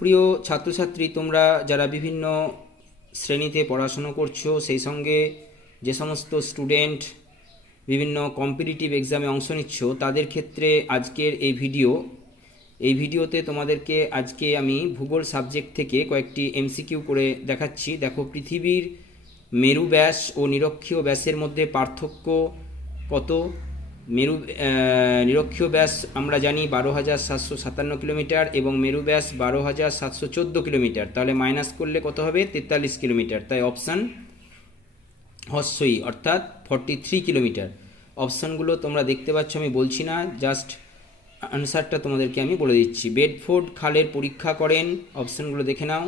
প্রিয় ছাত্রছাত্রী, তোমরা যারা বিভিন্ন শ্রেণীতে পড়াশুনো করছো, সেই সঙ্গে যে সমস্ত স্টুডেন্ট বিভিন্ন কম্পিটিটিভ এক্সামে অংশ নিচ্ছ, তাদের ক্ষেত্রে আজকের এই ভিডিওতে তোমাদেরকে আজকে আমি ভূগোল সাবজেক্ট থেকে কয়েকটি এমসিকিউ করে দেখাচ্ছি। দেখো, পৃথিবীর মেরু ব্যাস ও নিরক্ষীয় ব্যাসের মধ্যে পার্থক্য কত? নিরক্ষীয় ব্যাস আমরা জানি 12,757 কিলোমিটার এবং মেরু ব্যাস 12,714 কিলোমিটার। তাহলে মাইনাস করলে কত হবে? 43 কিলোমিটার। তাই অপশান হস্যই, অর্থাৎ 43 কিলোমিটার। অপশানগুলো তোমরা দেখতে পাচ্ছ, আমি বলছি না, জাস্ট আনসারটা তোমাদেরকে আমি বলে দিচ্ছি। বেডফোর্ড খালের পরীক্ষা করেন, অপশানগুলো দেখে নাও।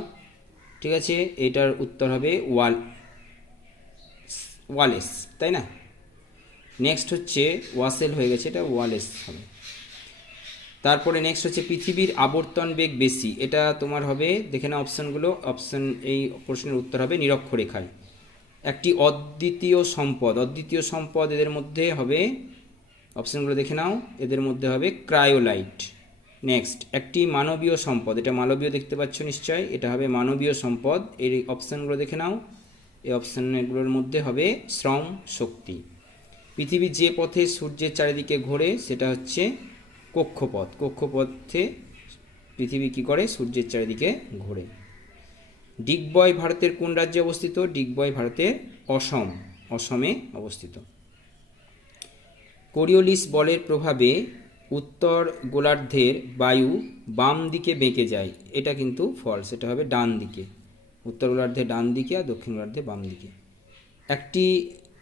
ঠিক আছে, এটার উত্তর হবে ওয়ালেস, তাই না? নেক্সট হচ্ছে ওয়াসেল, হয়ে গেছে, এটা ওয়ালেস হবে। তারপরে নেক্সট হচ্ছে পৃথিবীর আবর্তন বেগ বেশি, এটা তোমার হবে, দেখে নাও অপশানগুলো। এই প্রশ্নের উত্তর হবে নিরক্ষরেখায়। একটি অদ্বিতীয় সম্পদ এদের মধ্যে হবে, অপশানগুলো দেখে নাও, এদের মধ্যে হবে ক্রায়োলাইট। নেক্সট, একটি মানবীয় সম্পদ, এটা মানবীয় দেখতে পাচ্ছ নিশ্চয়, এটা হবে মানবীয় সম্পদ। এই অপশানগুলো দেখে নাও, এই অপশানগুলোর মধ্যে হবে শ্রম শক্তি। পৃথিবী যে পথে সূর্যের চারিদিকে ঘোরে সেটা হচ্ছে কক্ষপথে পৃথিবী কী করে? সূর্যের চারিদিকে ঘোরে। ডিগবয় ভারতের কোন রাজ্যে অবস্থিত? ডিগবয় ভারতের অসমে অবস্থিত। কোরিওলিস বলের প্রভাবে উত্তর গোলার্ধের বায়ু বাম দিকে বেঁকে যায়, এটা কিন্তু ফলস, এটা হবে ডান দিকে। উত্তর গোলার্ধে ডান দিকে আর দক্ষিণ গোলার্ধে বাম দিকে।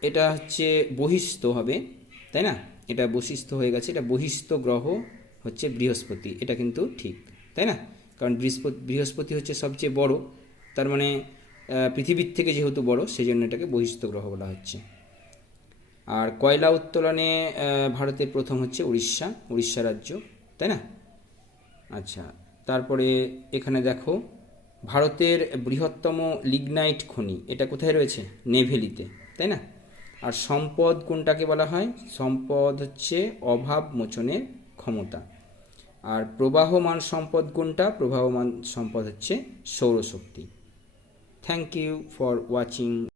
এটা হচ্ছে বহিস্থ হবে, তাই না? এটা বহিস্থ হয়ে গেছে, এটা বহিস্থ গ্রহ হচ্ছে বৃহস্পতি, এটা কিন্তু ঠিক, তাই না? কারণ বৃহস্পতি হচ্ছে সবচেয়ে বড়, তার মানে পৃথিবীর থেকে যেহেতু বড়, সেই জন্য এটাকে বহিস্থ গ্রহ বলা হচ্ছে। আর কয়লা উত্তোলনে ভারতের প্রথম হচ্ছে উড়িষ্যা রাজ্য, তাই না? আচ্ছা, তারপরে এখানে দেখো, ভারতের বৃহত্তম লিগনাইট খনি, এটা কোথায় রয়েছে? নেভেলিতে, তাই না? আর সম্পদ কোনটাকে বলা হয়? সম্পদ হচ্ছে অভাব মোচনের ক্ষমতা। আর প্রবাহমান সম্পদ কোনটা? প্রবাহমান সম্পদ হচ্ছে সৌরশক্তি। Thank you for watching.